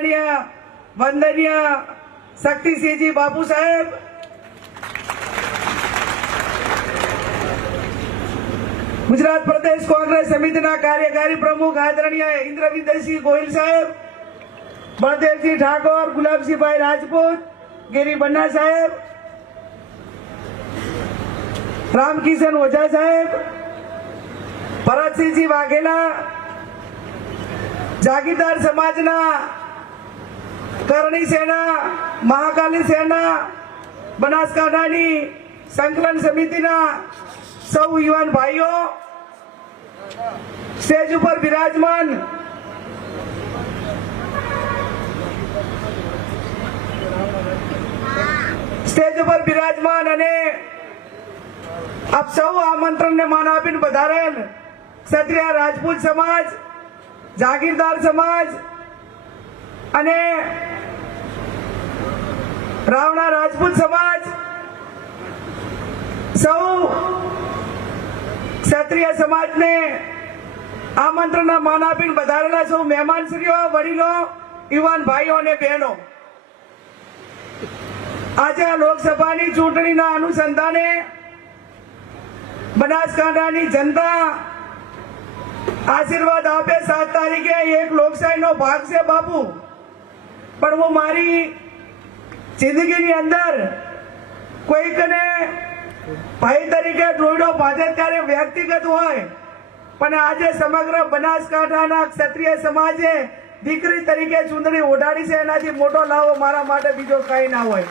વંદનીય શક્તિસિંહજી બાપુ સાહેબ ગુજરાત પ્રદેશ કોંગ્રેસ સમિતિના કાર્યકારી પ્રમુખ આદરણીય ઇન્દ્રવિંદરસિંહ ગોહિલ સાહેબ બળદેવજી ઠાકોર ગુલાબસિંહભાઈ રાજપૂત ગિરી બન્ના સાહેબ રામકિશન ઓઝા સાહેબ ભરતસિંહજી વાઘેલા જાગીરદાર સમાજના કરણી સેના મહાકાલી સેના બનાસકાંઠાની સંકલન સમિતિના સૌ યુવાન ભાઈઓ સ્ટેજ ઉપર બિરાજમાન સ્ટેજ ઉપર બિરાજમાન અને આપ સૌ આમંત્રણને માન આપીને વધારેલ ક્ષત્રિય રાજપૂત સમાજ જાગીરદાર સમાજ અને રાવણા રાજપૂત સમાજ સૌ ક્ષત્રિય સમાજને આમંત્રણના માન આપીને વધારેલા સૌ મહેમાનશ્રીઓ વડીલો યુવાન ભાઈઓ અને બહેનો આજે આ લોકસભાની ચૂંટણીના અનુસંધાને બનાસકાંઠાની જનતા આશીર્વાદ આપે સાત તારીખે એક લોકશાહીનો ભાગ છે બાપુ પણ હું મારી જિંદગીની અંદર કોઈકને ભાઈ તરીકે ડોઈડો ભાજપકારે વ્યક્તિગત હોય પણ આજે સમગ્ર બનાસકાંઠાના ક્ષત્રિય સમાજે દીકરી તરીકે ચૂંટણી ઓઢાડી છે એનાથી મોટો લાવો મારા માટે બીજો કઈ ના હોય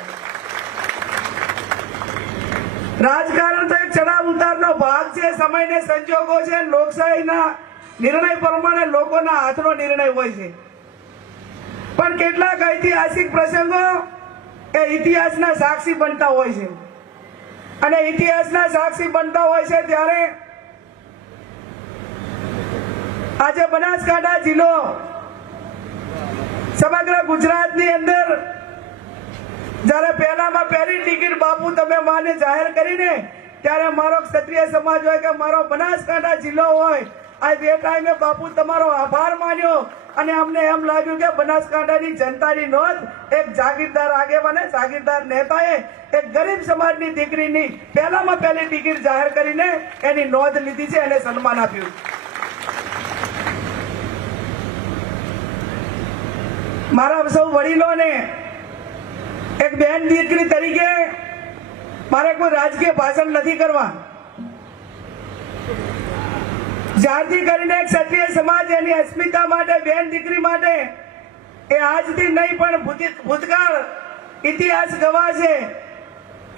રાજકારણ તો એક ચડાવ ઉતારનો ભાગ છે સમયને સંજોગો છે લોકશાહીના નિર્ણય પ્રમાણે લોકોના હાથનો નિર્ણય હોય છે પણ કેટલાક ઐતિહાસિક પ્રસંગો એ ઇતિહાસના સાક્ષી બનતા હોય છે અને ઇતિહાસના સાક્ષી બનતા હોય છે ત્યારે આજે બનાસકાંઠા જિલ્લો સમગ્ર ગુજરાતની અંદર જ્યારે પહેલામાં પહેલી ટિકિટ બાપુ તમે માને જાહેર કરીને ત્યારે મારો ક્ષત્રિય સમાજ હોય કે મારો બનાસકાંઠા જિલ્લો હોય આ બે ટાઈમે બાપુ તમારો આભાર માન્યો અને અમને એમ લાગ્યું કે બનાસકાંઠાની જનતાની નોંધ એક જાગીરદાર આગેવાને જાગીરદાર નેતાએ એક ગરીબ સમાજની દીકરીની પહેલામાં પહેલી ટિકિટ જાહેર કરીને એની નોંધ લીધી છે એને સન્માન આપ્યું મારા સૌ વડીલોને એક બેન દીકરી તરીકે મારે કોઈ રાજકીય ભાષણ નથી કરવા જાતિ કરીને ક્ષત્રિય સમાજ એની અસ્મિતા માટે બેન દીકરી માટે એ આજથી નહીં પણ ભૂતકાળ ઇતિહાસ ગવા છે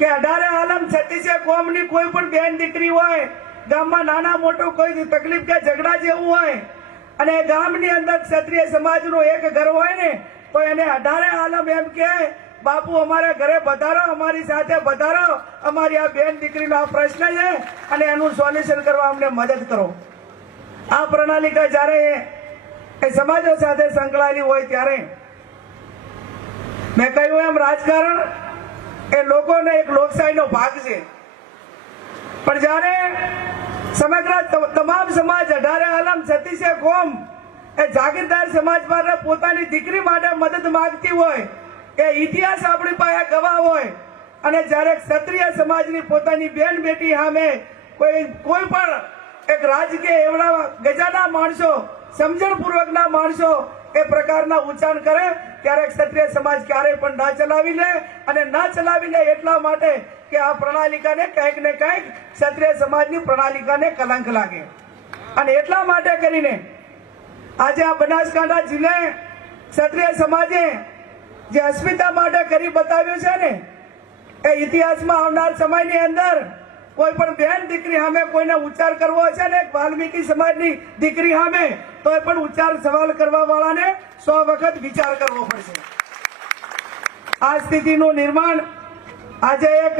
કે અઢારે આલમ છત્રીસે કોમની કોઈ પણ બેન દીકરી હોય ગામમાં નાના મોટું કોઈ તકલીફ કે ઝઘડા જેવું હોય અને ગામની અંદર ક્ષત્રિય સમાજનો એક ઘર હોય ને તો એને અઢારે આલમ એમ કે બાપુ અમારા ઘરે વધારો અમારી સાથે વધારો અમારી આ બેન દીકરીનો આ પ્રશ્ન છે અને એનું સોલ્યુશન કરવા અમને મદદ કરો આ પ્રણાલિકા જ્યારે એ સમાજો સાથે સંકળાયેલી હોય ત્યારે મેં કહ્યું એમ રાજકારણ એ લોકોને એક લોકશાહીનો ભાગ છે પણ જ્યારે સમગ્ર તમામ સમાજ અઢારે આલમ છત્તીસે કોમ એ જાગીરદાર સમાજ માટે પોતાની દીકરી માટે મદદ માગતી હોય એ ઇતિહાસ આપણી પાસે ગવા હોય અને જ્યારે ક્ષત્રિય સમાજની પોતાની બેન બેટી સામે કોઈ કોઈ પણ એક રાજકીય એવડા ગજાના માણસો સમજણપૂર્વકના માણસો એ પ્રકારના ઉચ્ચારણ કરે ત્યારે ક્ષત્રિય સમાજ ક્યારેય પણ ના ચલાવી લે અને ના ચલાવી લે એટલા માટે કે આ પ્રણાલિકાને કંઈક ને કંઈક ક્ષત્રિય સમાજની પ્રણાલિકાને કલંક લાગે અને એટલા માટે કરીને આજે આ બનાસકાંઠા જિલ્લે ક્ષત્રિય સમાજે જે અસ્મિતા માટે કરી બતાવ્યું છે ને એ ઇતિહાસમાં આવનાર સમયની અંદર કોઈ પણ બેન દીકરી સામે કોઈને ઉચ્ચાર કરવો છે ને વાલ્મીકી સમાજની દીકરી સામે તો પણ ઉચ્ચાર સવાલ કરવા વાળાને સો વખત વિચાર કરવો પડશે આ સ્થિતિનું નિર્માણ આજે એક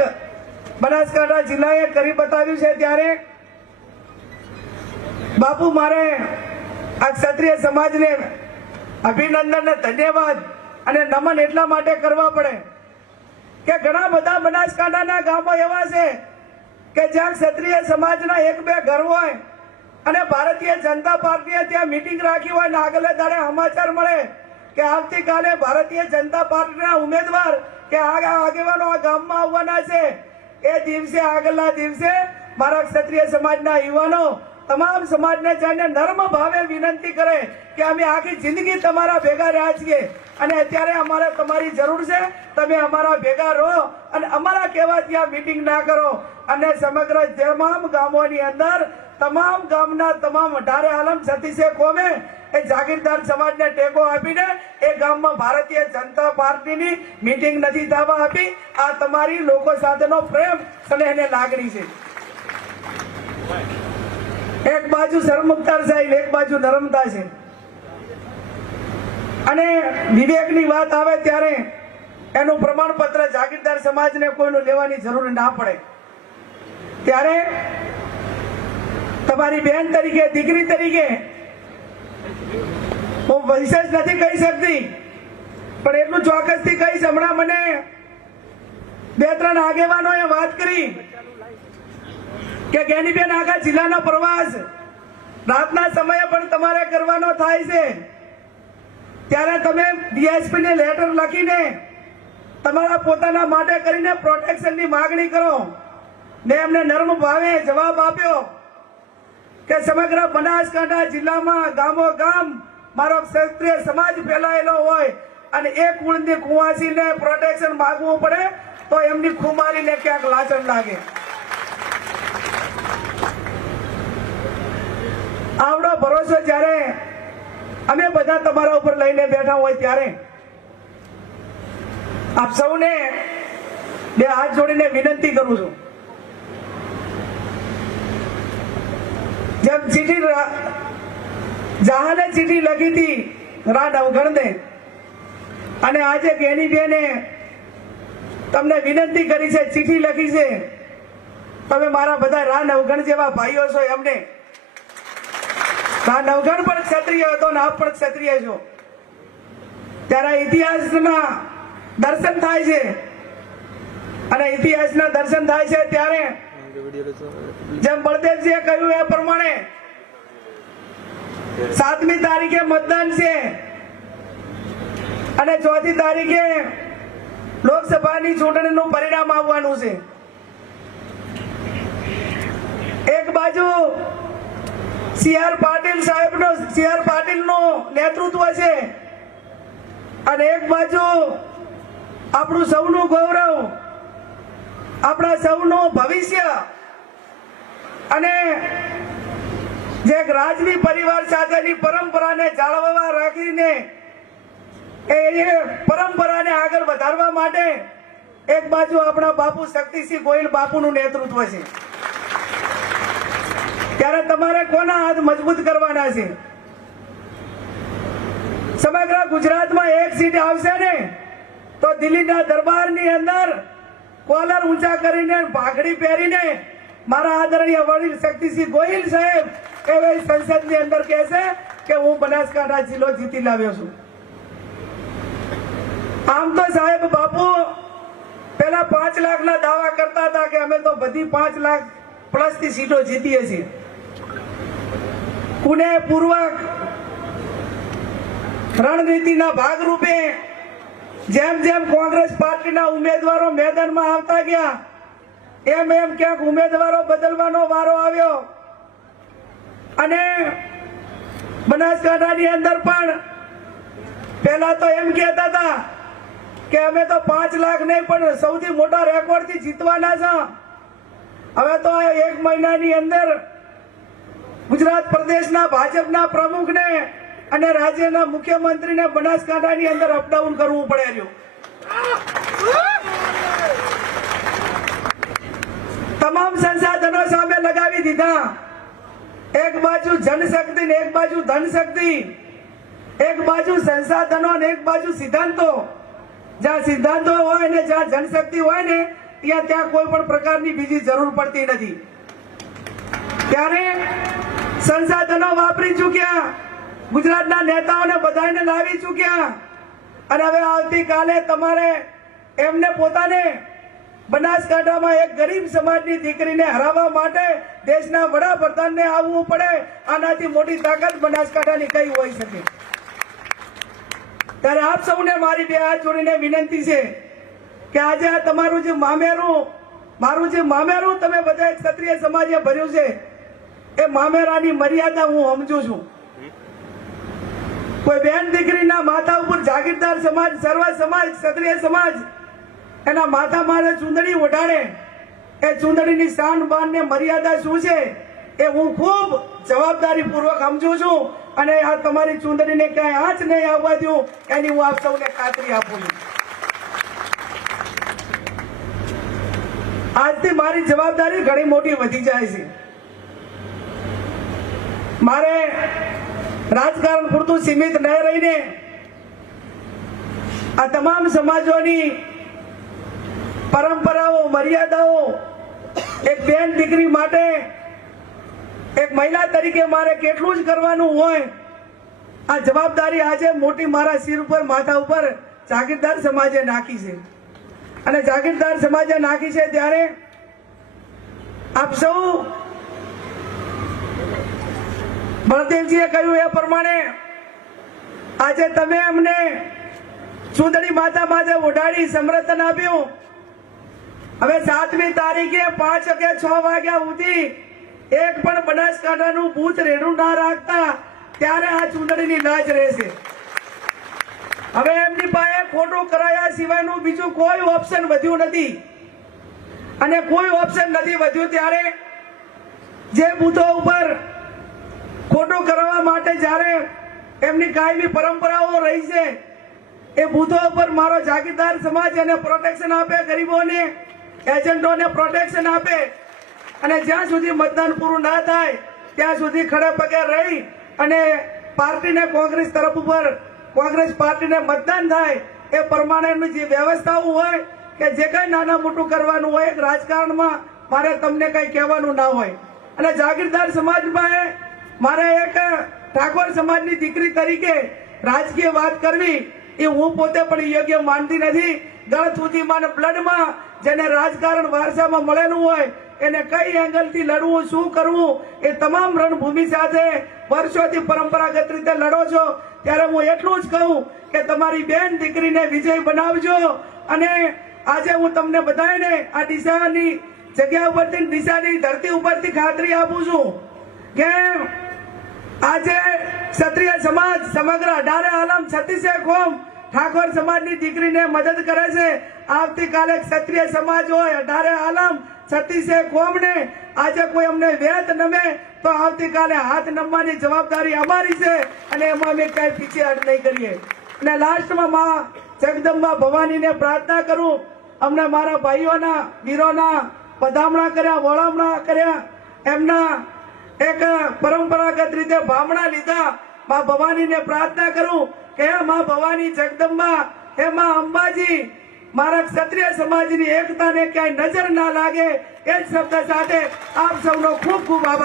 બનાસકાંઠા જિલ્લાએ કરી બતાવ્યું છે ત્યારે બાપુ મારે આ ક્ષત્રિય સમાજને અભિનંદન ને ધન્યવાદ અને નમન એટલા માટે કરવા પડે કે ઘણા બધા બનાસકાંઠાના ગામો એવા છે કે જ્યાં ક્ષત્રિય સમાજના એક બે ઘર હોય અને ભારતીય જનતા પાર્ટીએ ત્યાં મિટિંગ રાખી હોય ને આગલે દાડે સમાચાર મળે કે આવતીકાલે ભારતીય જનતા પાર્ટીના ઉમેદવાર કે આગેવાનો આ ગામમાં આવવાના છે એ દિવસે આગલા દિવસે મારા ક્ષત્રિય સમાજના યુવાનો તમામ સમાજને જઈને નર્મ ભાવે વિનંતી કરે કે અમે આખી જિંદગી તમારા ભેગા રહ્યા છીએ અને અત્યારે અમારે તમારી જરૂર છે તમે અમારા ભેગા રહો અને અમારા કહેવાથી આ મીટિંગ ના કરો અને સમગ્ર તમામ ગામોની અંદર તમામ ગામના તમામ અઢારે આલમ સતીશે કોમે એ જાગીરદાર સમાજને ટેકો આપીને એ ગામમાં ભારતીય જનતા પાર્ટીની મીટિંગ નથી દાવા આપી આ તમારી લોકો સાથેનો પ્રેમ અને એને લાગણી છે એક બાજુ સરમુખતાર સાહેબ એક બાજુ નરમતા છે અને વિવેકની વાત આવે ત્યારે એનું પ્રમાણપત્ર જાગીરદાર સમાજને કોઈનું લેવાની જરૂર ના પડે ત્યારે તમારી બેન તરીકે દીકરી તરીકે હું વિશેષ નથી કહી શકતી પણ એટલું ચોક્કસથી કહીશ હમણાં મને બે ત્રણ આગેવાનોએ વાત કરી કે ગેનીબેન આખા જિલ્લાનો પ્રવાસ રાતના સમયે પણ તમારે કરવાનો થાય છે ત્યારે તમે ડીએસપી ને લેટર લખીને તમારા પોતાના માટે કરીને પ્રોટેક્શનની માગણી કરો ને એમને નર્મ ભાવે જવાબ આપ્યો કે સમગ્ર બનાસકાંઠા જિલ્લામાં ગામો ગામ મારો ક્ષત્રિય સમાજ ફેલાયેલો હોય અને એ કુળની કુવાસીને પ્રોટેક્શન માગવું પડે તો એમની ખુમારીને ક્યાંક લાચણ લાગે આવડો ભરોસો જ્યારે અમે બધા તમારા ઉપર લઈને બેઠા હોય ત્યારે આપ સૌને બે હાથ જોડીને વિનંતી કરું છું જેમ ચીઠી જહાને ચીઠી લખી હતી રાડ અવગણને અને આજે ગેની બેને તમને વિનંતી કરી છે ચીઠી લખી છે તમે મારા બધા રાન અવગણ જેવા ભાઈઓ છો એમને મા નવઘણ પણ ક્ષત્રિય હતો ને આપ પણ ક્ષત્રિય છો ત્યારે ઇતિહાસના દર્શન થાય છે અને ઇતિહાસના દર્શન થાય છે ત્યારે જેમ બળદેવજીએ કહ્યું એ પ્રમાણે સાતમી તારીખે મતદાન છે અને ચોથી તારીખે લોકસભાની ચૂંટણીનું પરિણામ આવવાનું છે એક બાજુ સીઆર આર પાટીલ સાહેબનો સી આર પાટીલનું નેતૃત્વ છે અને એક બાજુ આપણું સૌનું ગૌરવ આપણા સૌનું ભવિષ્ય અને જે રાજવી પરિવાર સાથેની પરંપરાને જાળવવા રાખીને એ પરંપરાને આગળ વધારવા માટે એક બાજુ આપણા બાપુ શક્તિસિંહ ગોહિલ બાપુનું નેતૃત્વ છે ત્યારે તમારે કોના હાથ મજબૂત કરવાના છે સમગ્ર ગુજરાતમાં એક સીટ આવશે ને તો દિલ્હીના દરબારની અંદર કોલર ઊંચા કરીને ભાગડી પહેરીને મારા આદરણીય વડીલ શક્તિસિંહ ગોહિલ સાહેબ એ સંસદની અંદર કહેશે કે હું બનાસકાંઠા જિલ્લો જીતી લાવ્યો છું આમ તો સાહેબ બાપુ પેલા પાંચ લાખના દાવા કરતા હતા કે અમે તો બધી પાંચ લાખ પ્લસની સીટો જીતીએ છીએ પૂર્વક રણનીતિના ભાગરૂપે જેમ જેમ કોંગ્રેસ પાર્ટીના ઉમેદવારો મેદાનમાં આવતા ગયા એમ એમ ક્યાંક ઉમેદવારો બદલવાનો વારો આવ્યો અને બનાસકાંઠાની અંદર પણ પહેલા તો એમ કહેતા હતા કે અમે તો પાંચ લાખ નહીં પણ સૌથી મોટા રેકોર્ડથી જીતવાના છે હવે તો એક મહિનાની અંદર ગુજરાત પ્રદેશના ભાજપના પ્રમુખને અને રાજ્યના મુખ્યમંત્રીને બનાસકાંઠાની અંદર અપડાઉન કરવું પડે રહ્યું તમામ સંસાધનો સામે લગાવી દીધા એક બાજુ જનશક્તિ ને એક બાજુ ધનશક્તિ એક બાજુ સંસાધનો ને એક બાજુ સિદ્ધાંતો જ્યાં સિદ્ધાંતો હોય ને જ્યાં જનશક્તિ હોય ને ત્યાં ત્યાં કોઈ પણ પ્રકારની બીજી જરૂર પડતી નથી ત્યારે સંસાધનો વાપરી ચૂક્યા ગુજરાતના નેતાઓને બધાને લાવી ચૂક્યા અને હવે આવતીકાલે તમારે એમને પોતાને બનાસકાંઠામાં એક ગરીબ સમાજની દીકરીને હરાવવા માટે દેશના વડાપ્રધાનને આવવું પડે આનાથી મોટી તાકાત બનાસકાંઠાની કઈ હોઈ શકે ત્યારે આપ સૌને મારી બે હાથ જોડીને વિનંતી છે કે આજે આ તમારું જે મામેરું મારું જે મામેરું તમે બધા ક્ષત્રિય સમાજે ભર્યું છે એ મામેરાની મર્યાદા હું સમજુ છું કોઈ બેન દીકરીના માથા ઉપર જાગીરદાર સમાજ સર્વ સમાજ ક્ષત્રિય સમાજ એના માથા મારે ચૂંદડી ઓઢાડે એ ચૂંદડીની શાન બાન ને મર્યાદા શું છે એ હું ખૂબ જવાબદારી પૂર્વક સમજુ છું અને આ તમારી ચૂંદડીને ક્યાંય આંચ નહીં આવવા દઉં એની હું આપ સૌને ખાતરી આપું છું આજથી મારી જવાબદારી ઘણી મોટી વધી જાય છે મારે રાજકારણ પૂરતું સીમિત ન રહીને આ તમામ સમાજોની પરંપરાઓ મર્યાદાઓ એક બેન દીકરી માટે એક મહિલા તરીકે મારે કેટલું જ કરવાનું હોય આ જવાબદારી આજે મોટી મારા સિર ઉપર માથા ઉપર જાગીરદાર સમાજે નાખી છે અને જાગીરદાર સમાજે નાખી છે ત્યારે આપ સૌ બળદેવજીએ કહ્યું એ પ્રમાણે આજે તમે અમને સુંદરી માતા પાસે ઓઢાડી સમર્થન આપ્યું હવે સાતમી તારીખે પાંચ કે છ વાગ્યા સુધી એક પણ બનાસકાંઠાનું ભૂત રેડું ના રાખતા ત્યારે આ ચૂંટણીની લાજ રહેશે હવે એમની પાસે ખોટું કરાયા સિવાયનું બીજું કોઈ ઓપ્શન વધ્યું નથી અને કોઈ ઓપ્શન નથી વધ્યું ત્યારે જે બૂથો ઉપર ખોટું કરવા માટે જ્યારે એમની કાયમી પરંપરાઓ રહી છે એ બૂથો ઉપર મારો જાગીરદાર સમાજ એને પ્રોટેક્શન આપે ગરીબોને એજન્ટોને પ્રોટેક્શન આપે અને જ્યાં સુધી મતદાન પૂરું ના થાય ત્યાં સુધી ખડે પગે રહી અને પાર્ટીને કોંગ્રેસ તરફ ઉપર કોંગ્રેસ પાર્ટીને મતદાન થાય એ પ્રમાણેની જે વ્યવસ્થાઓ હોય કે જે કંઈ નાના મોટું કરવાનું હોય રાજકારણમાં મારે તમને કંઈ કહેવાનું ના હોય અને જાગીરદાર સમાજમાં મારે એક ઠાકોર સમાજની દીકરી તરીકે રાજકીય વાત કરવી એ હું પોતે પણ યોગ્ય માનતી નથી ગળત સુધીમાં બ્લડમાં જેને રાજકારણ વારસામાં મળેલું હોય એને કઈ એંગલથી લડવું શું કરવું એ તમામ રણભૂમિ સાથે વર્ષોથી પરંપરાગત રીતે લડો છો ત્યારે હું એટલું જ કહું કે તમારી બેન દીકરીને વિજય બનાવજો અને આજે હું તમને બધાને આ દિશાની જગ્યા ઉપરથી દિશાની ધરતી ઉપરથી ખાતરી આપું છું કે આજે ક્ષત્રિય સમાજ સમગ્ર અઢારે આલમ છત્તીસે કોમ ઠાકોર સમાજની દીકરીને મદદ કરે છે આવતીકાલે ક્ષત્રિય સમાજ હોય અઢારે આલમ છત્તીસે કોમને આજે કોઈ અમને વેત નમે તો આવતીકાલે હાથ નમવાની જવાબદારી અમારી છે અને એમાં અમે કઈ પીછેહટ નહીં કરીએ અને લાસ્ટમાં મા જગદંબા ભવાનીને પ્રાર્થના કરું અમને મારા ભાઈઓના વીરોના પધામણા કર્યા વળામણા કર્યા એમના એક પરંપરાગત રીતે ભામણા લીધા માં ને પ્રાર્થના કરું કે માં ભવાની જગદંબા હે માં અંબાજી મારા ક્ષત્રિય સમાજની એકતાને ક્યાંય નજર ના લાગે એ જ શબ્દ સાથે આપ સૌનો ખૂબ ખૂબ આભાર